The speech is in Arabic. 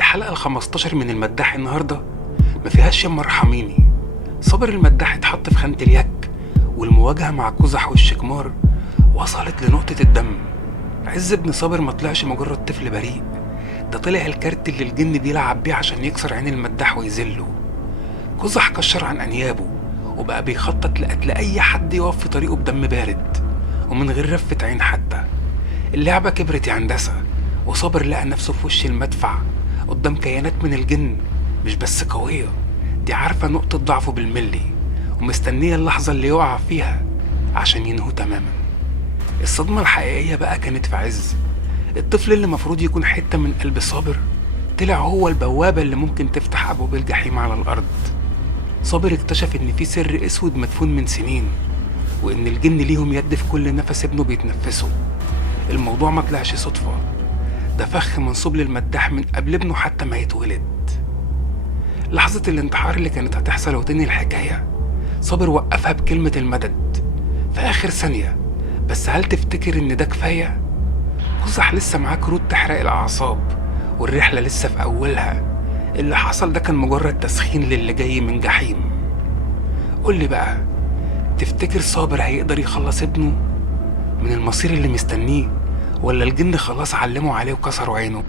الحلقة ال15 من المداح النهاردة ما فيهاش يما ارحميني. صابر المداح اتحط في خانة اليك، والمواجهة مع قزح والشكمار وصلت لنقطة الدم. عز بن صابر ما طلعش مجرد طفل بريء، ده طلع الكارت اللي الجن بيلعب بيه عشان يكسر عين المداح ويذله. قزح كشر عن انيابه وبقى بيخطط لقتل اي حد يقف في طريقه بدم بارد ومن غير رفة عين حتى. اللعبة كبرت يا هندسة، وصابر لقى نفسه في وش المدفع قدام كيانات من الجن مش بس قوية، دي عارفة نقطة ضعفه بالملي ومستنية اللحظة اللي يقع فيها عشان ينهو تماما. الصدمة الحقيقية بقى كانت في عز، الطفل اللي مفروض يكون حتة من قلب صابر طلع هو البوابة اللي ممكن تفتح أبواب الجحيم على الأرض. صابر اكتشف إن في سر أسود مدفون من سنين، وإن الجن ليهم يد في كل نفس ابنه بيتنفسه. الموضوع ما طلعش صدفة، ده فخ منصوب للمداح من قبل ابنه حتى ما يتولد. لحظة الانتحار اللي كانت هتحصل وتنهي الحكاية صابر وقفها بكلمة المدد في آخر ثانية. بس هل تفتكر إن ده كفاية؟ قزح لسه معاه كروت تحرق الأعصاب والرحلة لسه في أولها. اللي حصل ده كان مجرد تسخين للي جاي من جحيم. قولي بقى، تفتكر صابر هيقدر يخلص ابنه من المصير اللي مستنيه، ولا الجن خلاص علموا عليه وكسروا عينه؟